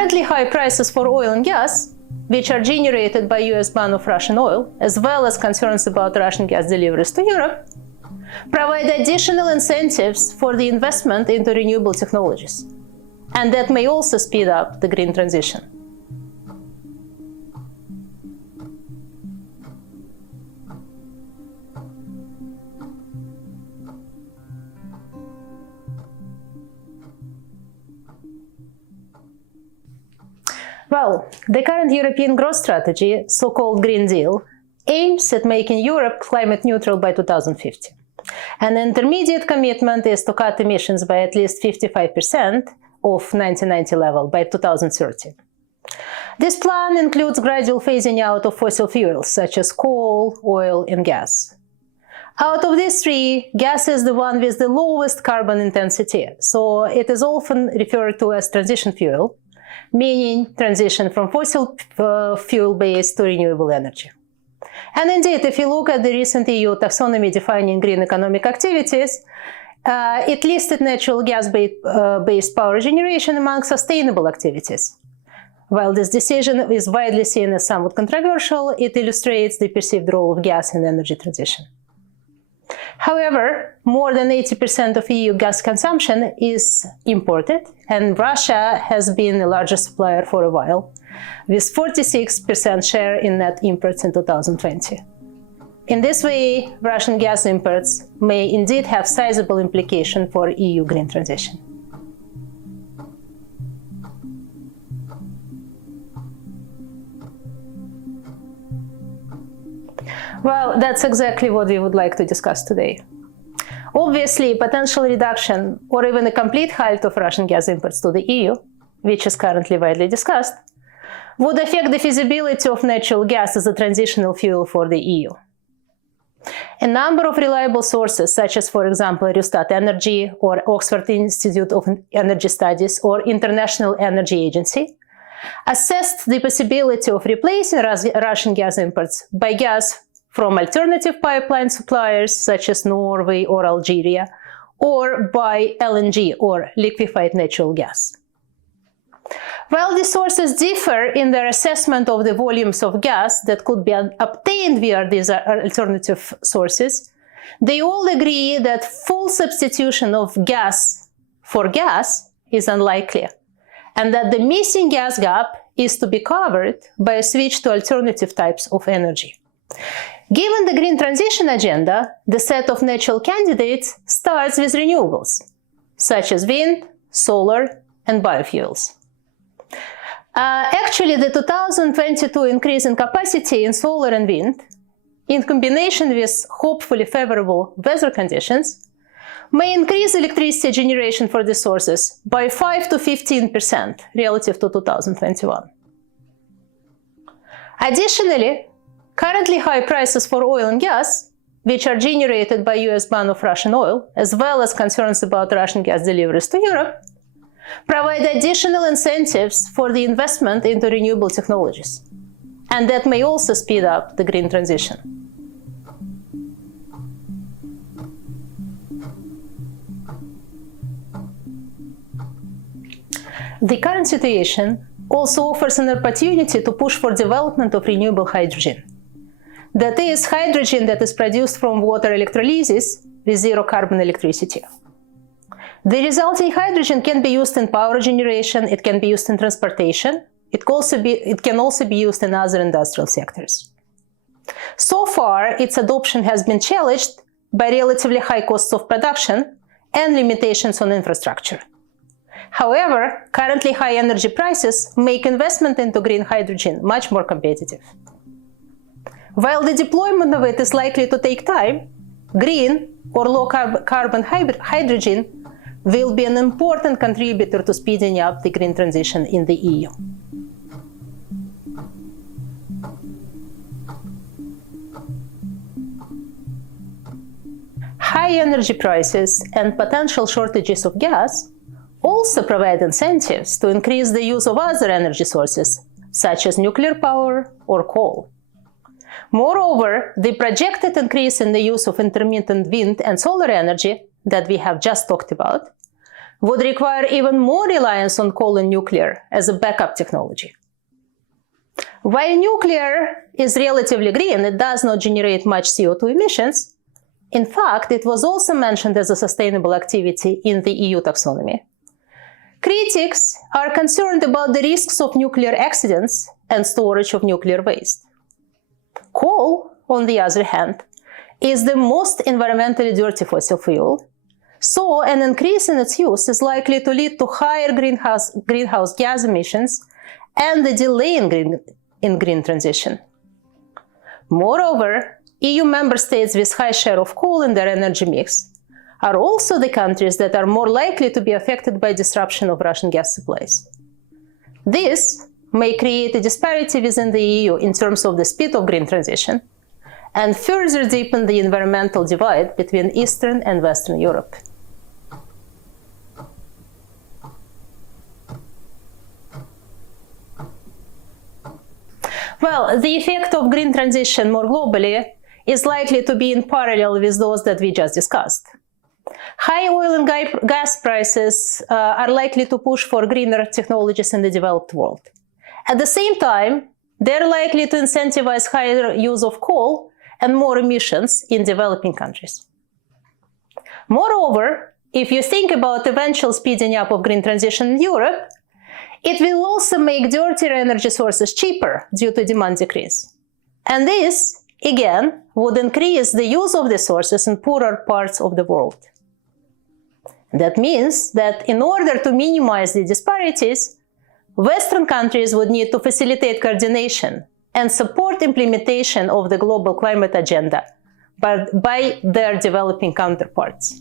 Currently high prices for oil and gas, which are generated by US ban of Russian oil, as well as concerns about Russian gas deliveries to Europe, provide additional incentives for the investment into renewable technologies. And that may also speed up the green transition. Well, the current European growth strategy, so-called Green Deal, aims at making Europe climate neutral by 2050. An intermediate commitment is to cut emissions by at least 55% of 1990 level by 2030. This plan includes gradual phasing out of fossil fuels such as coal, oil, and gas. Out of these three, gas is the one with the lowest carbon intensity, so it is often referred to as transition fuel, meaning transition from fossil fuel-based to renewable energy. And indeed, if you look at the recent EU taxonomy defining green economic activities, it listed natural gas-based power generation among sustainable activities. While this decision is widely seen as somewhat controversial, it illustrates the perceived role of gas in energy transition. However, more than 80% of EU gas consumption is imported, and Russia has been the largest supplier for a while, with 46% share in net imports in 2020. In this way, Russian gas imports may indeed have sizable implications for EU green transition. Well, that's exactly what we would like to discuss today. Obviously, potential reduction or even a complete halt of Russian gas imports to the EU, which is currently widely discussed, would affect the feasibility of natural gas as a transitional fuel for the EU. A number of reliable sources, such as, for example, Rystad Energy or Oxford Institute of Energy Studies or International Energy Agency, assessed the possibility of replacing Russian gas imports by gas from alternative pipeline suppliers such as Norway or Algeria, or by LNG or liquefied natural gas. While the sources differ in their assessment of the volumes of gas that could be obtained via these alternative sources, they all agree that full substitution of gas for gas is unlikely, and that the missing gas gap is to be covered by a switch to alternative types of energy. Given the green transition agenda, the set of natural candidates starts with renewables, such as wind, solar, and biofuels. Actually, the 2022 increase in capacity in solar and wind, in combination with hopefully favorable weather conditions, may increase electricity generation for these sources by 5 to 15% relative to 2021. Additionally, currently high prices for oil and gas, which are generated by US ban of Russian oil, as well as concerns about Russian gas deliveries to Europe, provide additional incentives for the investment into renewable technologies. And that may also speed up the green transition. The current situation also offers an opportunity to push for development of renewable hydrogen. That is, hydrogen that is produced from water electrolysis with zero carbon electricity. The resulting hydrogen can be used in power generation, it can be used in transportation, it can also be used in other industrial sectors. So far, its adoption has been challenged by relatively high costs of production and limitations on infrastructure. However, currently high energy prices make investment into green hydrogen much more competitive. While the deployment of it is likely to take time, green or low carbon hydrogen will be an important contributor to speeding up the green transition in the EU. High energy prices and potential shortages of gas also provide incentives to increase the use of other energy sources, such as nuclear power or coal. Moreover, the projected increase in the use of intermittent wind and solar energy that we have just talked about would require even more reliance on coal and nuclear as a backup technology. While nuclear is relatively green, it does not generate much CO2 emissions. In fact, it was also mentioned as a sustainable activity in the EU taxonomy. Critics are concerned about the risks of nuclear accidents and storage of nuclear waste. Coal, on the other hand, is the most environmentally dirty fossil fuel, so an increase in its use is likely to lead to higher greenhouse gas emissions and a delay in green transition. Moreover, EU member states with high share of coal in their energy mix are also the countries that are more likely to be affected by disruption of Russian gas supplies. This may create a disparity within the EU in terms of the speed of green transition and further deepen the environmental divide between Eastern and Western Europe. Well, the effect of green transition more globally is likely to be in parallel with those that we just discussed. High oil and gas prices are likely to push for greener technologies in the developed world. At the same time, they're likely to incentivize higher use of coal and more emissions in developing countries. Moreover, if you think about eventual speeding up of green transition in Europe, it will also make dirtier energy sources cheaper due to demand decrease. And this, again, would increase the use of the sources in poorer parts of the world. That means that in order to minimize the disparities, Western countries would need to facilitate coordination and support implementation of the global climate agenda by their developing counterparts.